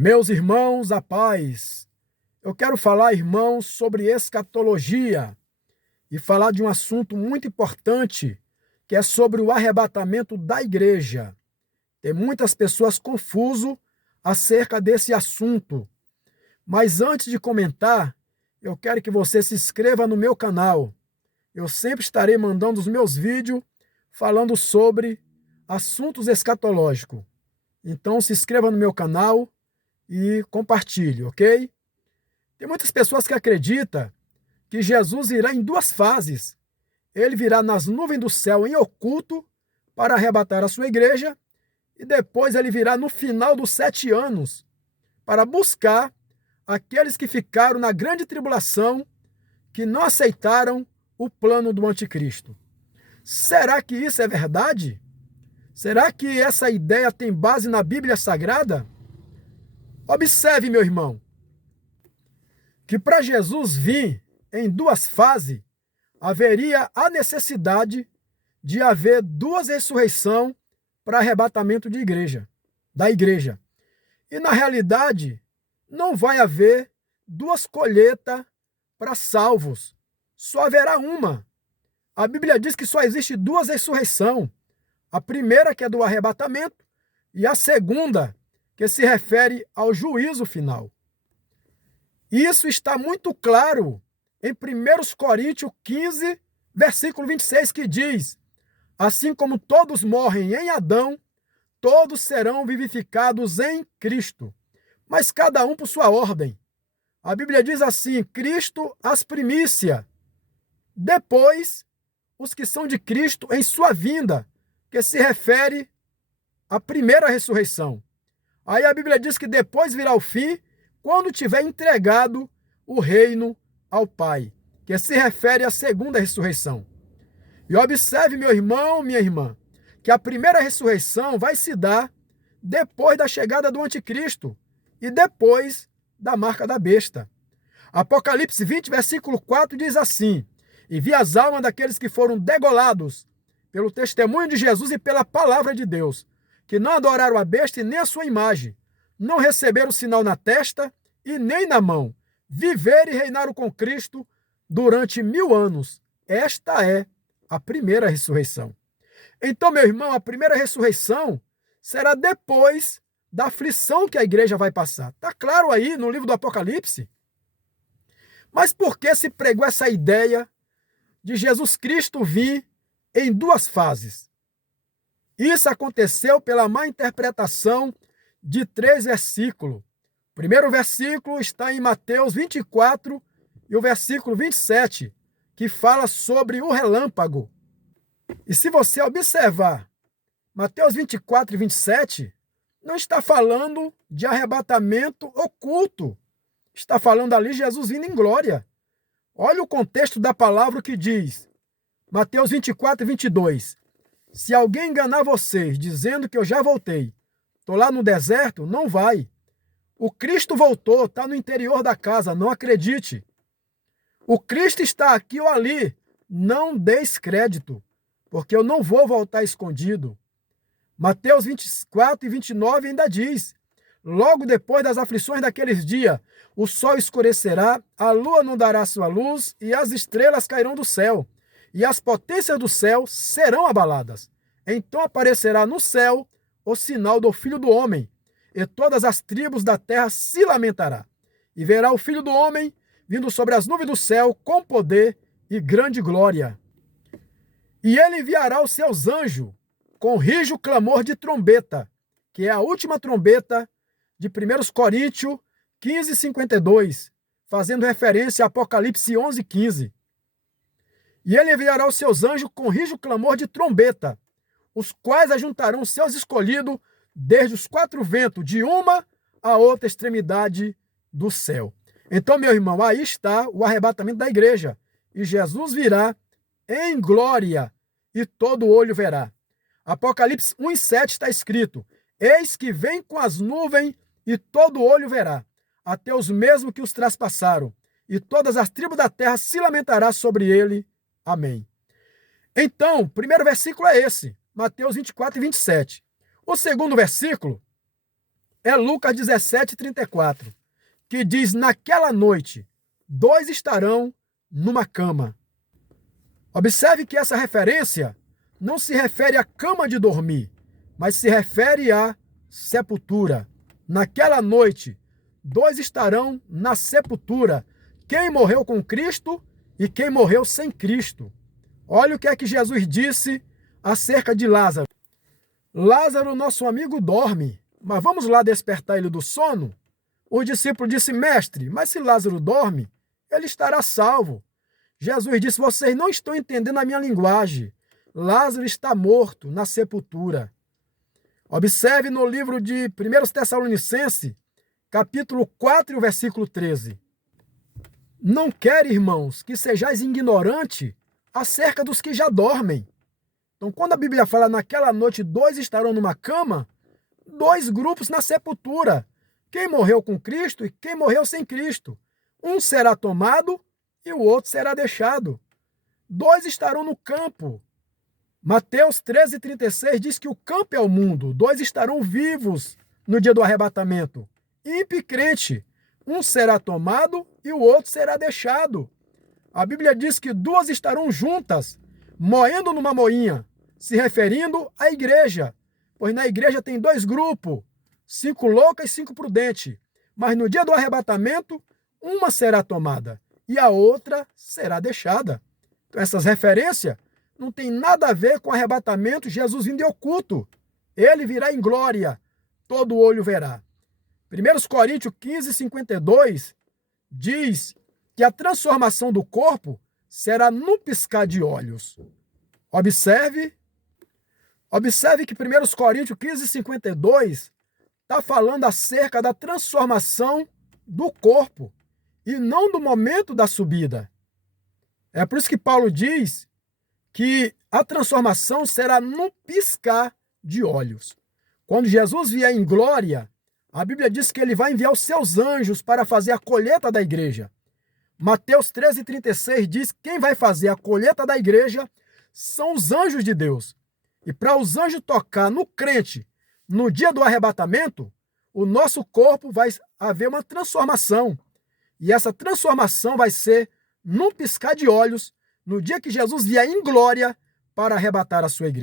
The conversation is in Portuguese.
Meus irmãos, a paz. Eu quero falar, irmãos, sobre escatologia e falar de um assunto muito importante, que é sobre o arrebatamento da igreja. Tem muitas pessoas confusas acerca desse assunto. Mas antes de comentar, eu quero que você se inscreva no meu canal. Eu sempre estarei mandando os meus vídeos falando sobre assuntos escatológicos. Então se inscreva no meu canal e compartilhe, ok? Tem muitas pessoas que acreditam que Jesus irá em duas fases. Ele virá nas nuvens do céu em oculto para arrebatar a sua igreja e depois ele virá no final dos 7 anos para buscar aqueles que ficaram na grande tribulação, que não aceitaram o plano do anticristo. Será que isso é verdade? Será que essa ideia tem base na Bíblia Sagrada? Observe, meu irmão, que para Jesus vir em duas fases, haveria a necessidade de haver duas ressurreições para arrebatamento da igreja. E na realidade, não vai haver duas colheitas para salvos. Só haverá uma. A Bíblia diz que só existe duas ressurreições. A primeira, que é do arrebatamento, e a segunda, que se refere ao juízo final. Isso está muito claro em 1 Coríntios 15, versículo 26, que diz: assim como todos morrem em Adão, todos serão vivificados em Cristo, mas cada um por sua ordem. A Bíblia diz assim: Cristo as primícias, depois os que são de Cristo em sua vinda, que se refere à primeira ressurreição. Aí a Bíblia diz que depois virá o fim, quando tiver entregado o reino ao Pai, que se refere à segunda ressurreição. E observe, meu irmão, minha irmã, que a primeira ressurreição vai se dar depois da chegada do anticristo e depois da marca da besta. Apocalipse 20, versículo 4 diz assim: e vi as almas daqueles que foram degolados pelo testemunho de Jesus e pela palavra de Deus, que não adoraram a besta e nem a sua imagem, não receberam sinal na testa e nem na mão, viveram e reinaram com Cristo durante 1000 anos. Esta é a primeira ressurreição. Então, meu irmão, a primeira ressurreição será depois da aflição que a igreja vai passar. Está claro aí no livro do Apocalipse? Mas por que se pregou essa ideia de Jesus Cristo vir em duas fases? Isso aconteceu pela má interpretação de 3 versículos. O primeiro versículo está em Mateus 24 e o versículo 27, que fala sobre o relâmpago. E se você observar, Mateus 24 e 27 não está falando de arrebatamento oculto. Está falando ali Jesus vindo em glória. Olha o contexto da palavra que diz, Mateus 24 e 22. Se alguém enganar vocês dizendo que eu já voltei, estou lá no deserto, não vai. O Cristo voltou, está no interior da casa, não acredite. O Cristo está aqui ou ali, não deis crédito, porque eu não vou voltar escondido. Mateus 24 e 29 ainda diz: logo depois das aflições daqueles dias, o sol escurecerá, a lua não dará sua luz e as estrelas cairão do céu, e as potências do céu serão abaladas. Então aparecerá no céu o sinal do Filho do Homem, e todas as tribos da terra se lamentará. E verá o Filho do Homem vindo sobre as nuvens do céu com poder e grande glória. E ele enviará os seus anjos com rijo clamor de trombeta, que é a última trombeta de 1 Coríntios 15, 52, fazendo referência a Apocalipse 11, 15. E ele enviará os seus anjos com rijo clamor de trombeta, os quais ajuntarão seus escolhidos desde os 4 ventos, de uma a outra extremidade do céu. Então, meu irmão, aí está o arrebatamento da igreja. E Jesus virá em glória, e todo olho verá. Apocalipse 1:7 está escrito: eis que vem com as nuvens, e todo olho verá, até os mesmos que os traspassaram, e todas as tribos da terra se lamentará sobre ele. Amém. Então, o primeiro versículo é esse, Mateus 24 e 27. O segundo versículo é Lucas 17:34, que diz: naquela noite, 2 estarão numa cama. Observe que essa referência não se refere à cama de dormir, mas se refere à sepultura. Naquela noite, 2 estarão na sepultura, quem morreu com Cristo e quem morreu sem Cristo. Olha o que é que Jesus disse acerca de Lázaro. Lázaro, nosso amigo, dorme, mas vamos lá despertar ele do sono? O discípulo disse: mestre, mas se Lázaro dorme, ele estará salvo. Jesus disse: vocês não estão entendendo a minha linguagem. Lázaro está morto na sepultura. Observe no livro de 1 Tessalonicenses, capítulo 4, e o versículo 13. Não quero, irmãos, que sejais ignorantes acerca dos que já dormem. Então, quando a Bíblia fala naquela noite 2 estarão numa cama, 2 grupos na sepultura. Quem morreu com Cristo e quem morreu sem Cristo. Um será tomado e o outro será deixado. 2 estarão no campo. Mateus 13:36 diz que o campo é o mundo. 2 estarão vivos no dia do arrebatamento. Ímpio e crente. Um será tomado e o outro será deixado. A Bíblia diz que 2 estarão juntas, moendo numa moinha, se referindo à igreja. Pois na igreja tem 2 grupos, 5 loucas e 5 prudentes. Mas no dia do arrebatamento, uma será tomada e a outra será deixada. Então, essas referências não tem nada a ver com arrebatamento, Jesus vindo em oculto. Ele virá em glória, todo olho verá. 1 Coríntios 15:52 diz que a transformação do corpo será num piscar de olhos. Observe que 1 Coríntios 15:52 está falando acerca da transformação do corpo e não do momento da subida. É por isso que Paulo diz que a transformação será num piscar de olhos. Quando Jesus vier em glória, a Bíblia diz que ele vai enviar os seus anjos para fazer a colheita da igreja. Mateus 13:36 diz que quem vai fazer a colheita da igreja são os anjos de Deus. E para os anjos tocar no crente no dia do arrebatamento, o nosso corpo vai haver uma transformação. E essa transformação vai ser num piscar de olhos, no dia que Jesus vier em glória para arrebatar a sua igreja.